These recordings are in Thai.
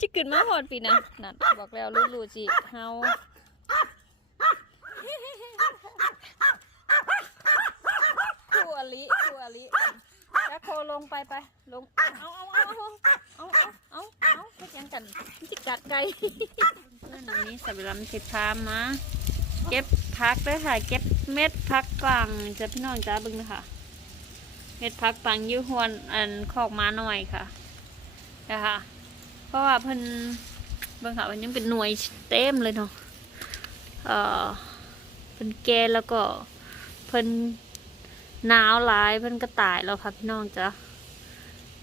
จะขึ้นมาหอดปีนะนั่นบอกแล้วลูกลูจิเฮาขัวลิขัวลิแล้วโคลงไปไปลงเอาเอาเอาเอาเอาเอาเอาไปยังกันจิกัดไก่เพื่อนนี้สับลำสิพามาเก็บพักด้วยค่ะ เก็บเม็ดพักปังจะพี่น้องจ้าบึงนะคะเม็ดพักปังยี่หวนอันคอกม้าหน่อยค่ะนะคะ เพราะว่าเพิ่นเบิ่งค่ะมันยังเป็นหน่วยเต็มเลยเนาะเออเพิ่นแก่แล้วก็เพิ่นหนาวหลายเพิ่นก็ตายแล้วค่ะพี่น้องจ้า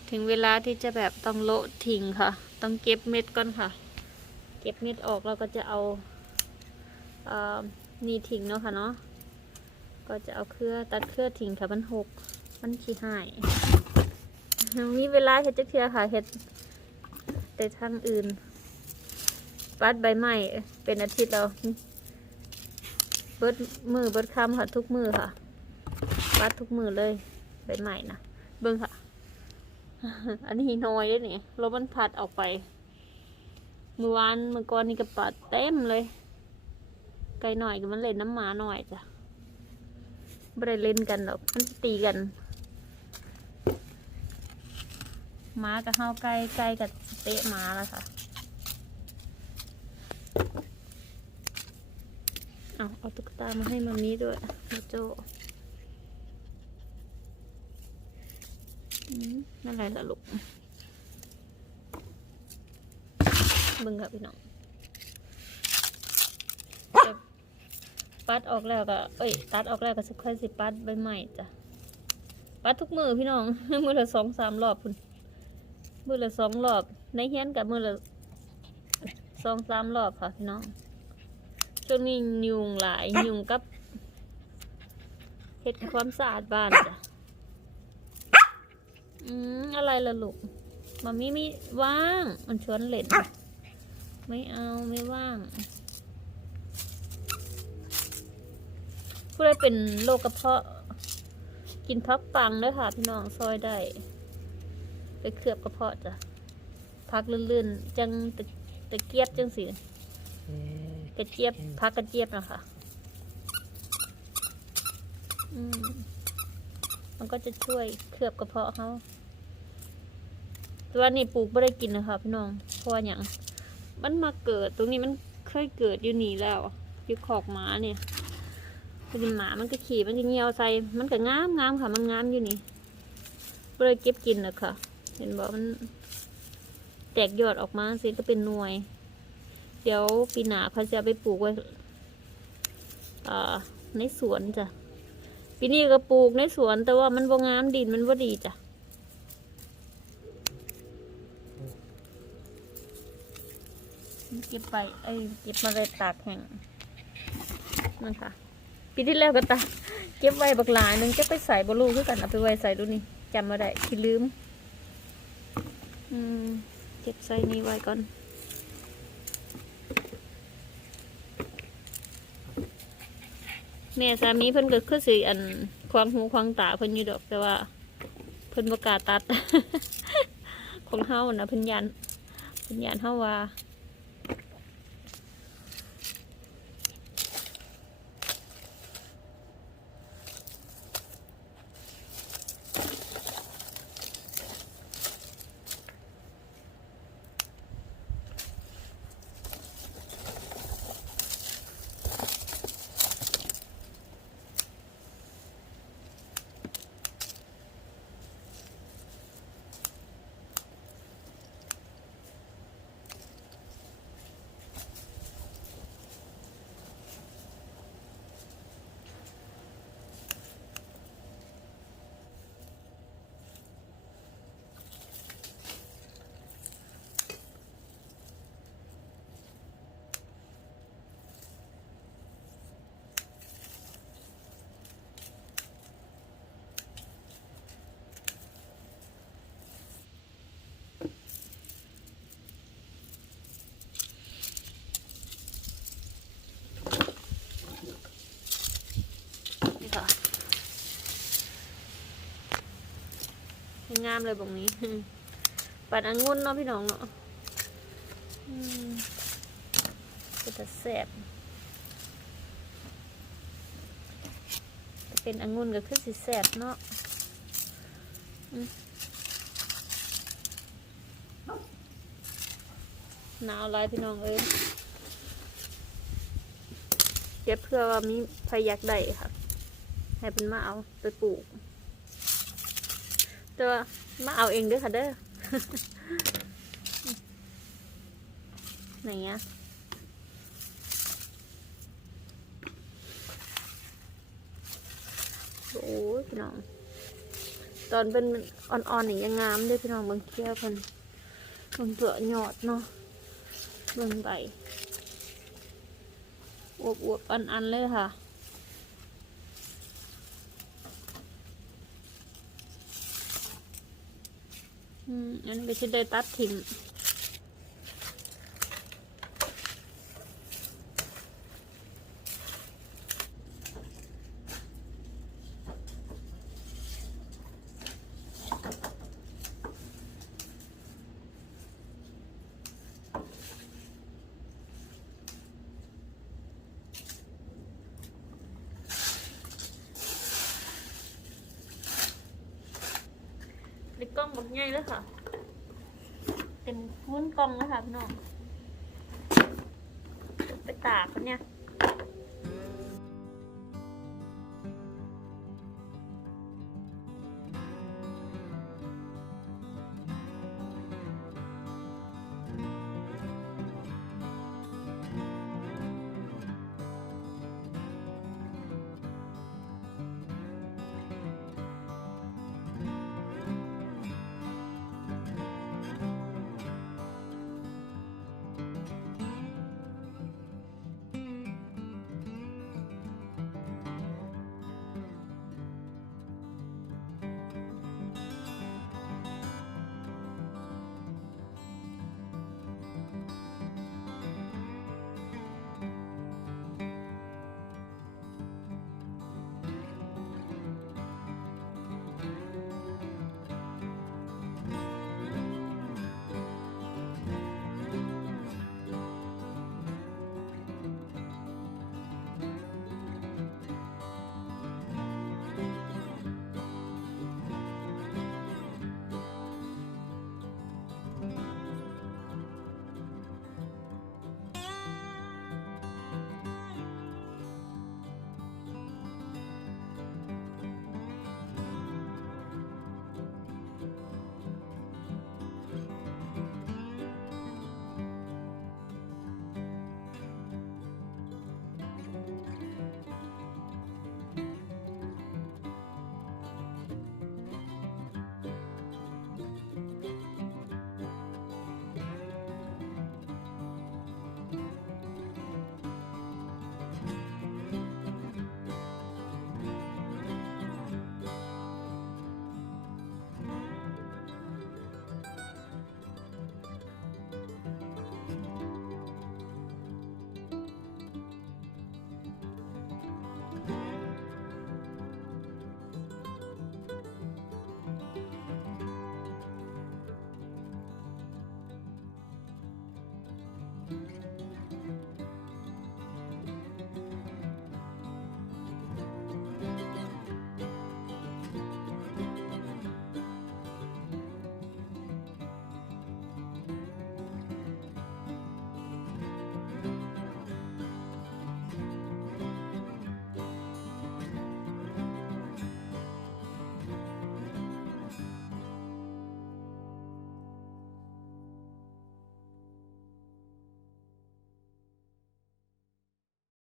ถึงเวลาที่จะแบบต้องโละทิ้งค่ะ ต้องเก็บเม็ดก่อนค่ะ เก็บเม็ดออกแล้วก็จะเอาเอ่อนี่ทิ้งเนาะค่ะเนาะก็จะเอาเครือตัดเครือทิ้งค่ะมันหกมันขี้หายมีเวลาเฮ็ดจักเทือค่ะเฮ็ด แต่ทางอื่น ปัดใบไม้เป็นอาทิตย์แล้วเบิดมือเบิดคำค่ะทุกมือค่ะปัดทุกมือเลยใบไม้นะเบิ่งค่ะ อันนี้น้อยเลยนี่รถมันพัดออกไปเมื่อวานเมื่อก่อนนี่ก็ปัดเต็มเลย ไกลหน่อยก็มันเล่นน้ำหมาหน่อยจ้ะไม่ได้เล่นกันหรอกมันตีกันห ม้ากับเฮาไกลไกลกับเตะหมาแล้วค่ะเอาเอาตุ๊กตามาให้มามีด้วยมาโจนั่นอะไรล่ะลูกบึงค่ะพี่น้องปัดออกแล้วก็ เอ้ย ตัดออกแล้วก็สิค่อยสิปัดใบใหม่จ้ะ ปัดทุกมือพี่น้อง มือละสองสามรอบพุ่น มือละสองรอบ ในเฮียนกับมือละสองสามรอบค่ะพี่น้อง ช่วงนี้ยุงหลายยุงกับเฮ็ดความสะอาดบ้านจ้ะ อืมอะไรล่ะลูกมามีไม่ว่าง มันชวนเล่น ไม่เอาไม่ว่าง ผู้ใดเป็นโรคกระเพาะ กินพักปังเด้วยค่ะพี่น้องซอยได้ เคลือบกระเพาะจ้ะพักลื่นๆ จังตะตะเกียบจังสิกระเจี๊ยบพักกระเจี๊ยบนะคะอืมมันก็จะช่วยเคลือบกระเพาะเขาแตัวานี่ปลูกไม่ได้กินนะคะพี่น้องเพราะว่าอย่างมันมาเกิดตรงนี้มันเคยเกิดอยู่นี่แล้วอยู่ขอกหมาเนี่ยเป็นหมามันก็ขี่มันก็เงียวใส่มันก็งามงามค่ะ มันงามอยู่นี่ก็เลยเก็บกินนะค่ะ เห็นบอกมันแตกยอดออกมาสิก็เป็นหน่วย เดี๋ยวปีหนาเขาจะไปปลูกไว้ในสวนจ้ะปีนี้ก็ปลูกในสวน แต่ว่ามันบ่งามดินมันบ่ดีจ้ะเก็บไปไอ้เก็บมาเล็ดตากแห้งนั่นค่ะปีที่แล้วก็ตาเก็บไว้บักหลายหนึงเก็บไปใส่บลูคือกันเอาไปไว้ใส่ดูนี่จำมาได้ที่ลืม เก็บใส่นี้ไว้ก่อน แม่สามีเพิ่นก็คือสิอันควางหูควางตาเพิ่นอยู่ดอกแต่ว่า เพิ่นบ่กาศตัด ของเฮานะเพิ่นยันเพิ่นยันเฮาว่า นี่ค่ะ งามเลยบงนี้ ปัดองุ่นเนาะพี่น้องเนาะก็จะแซ่บเป็นองุ่นก็คือสิแซ่บเนาะหนาวหลายพี่น้องเอ้ยเก็บเพื่อว่ามีใครอยากได้ค่ะ ให้เป็นมาเอาไปปลูก ต่ว่ามาเอาเองด้วยค่ะเด้อไหนอะโอ้ยพี่น้อง ตอนเป็นอ่อนๆนี่ยังงามเด้วยพี่น้องเบิ่งเคี้ยวเพิ่นเบิ่งเปลือกยอดเนาะเบิ่งใบอวบๆอันๆเลยค่ะ อืมอันนี้ก็จะได้ตัดทิ้งใน ง่ายเลยค่ะ เป็นวุ้นกองแล้วค่ะพี่น้องไปตากเนี่ย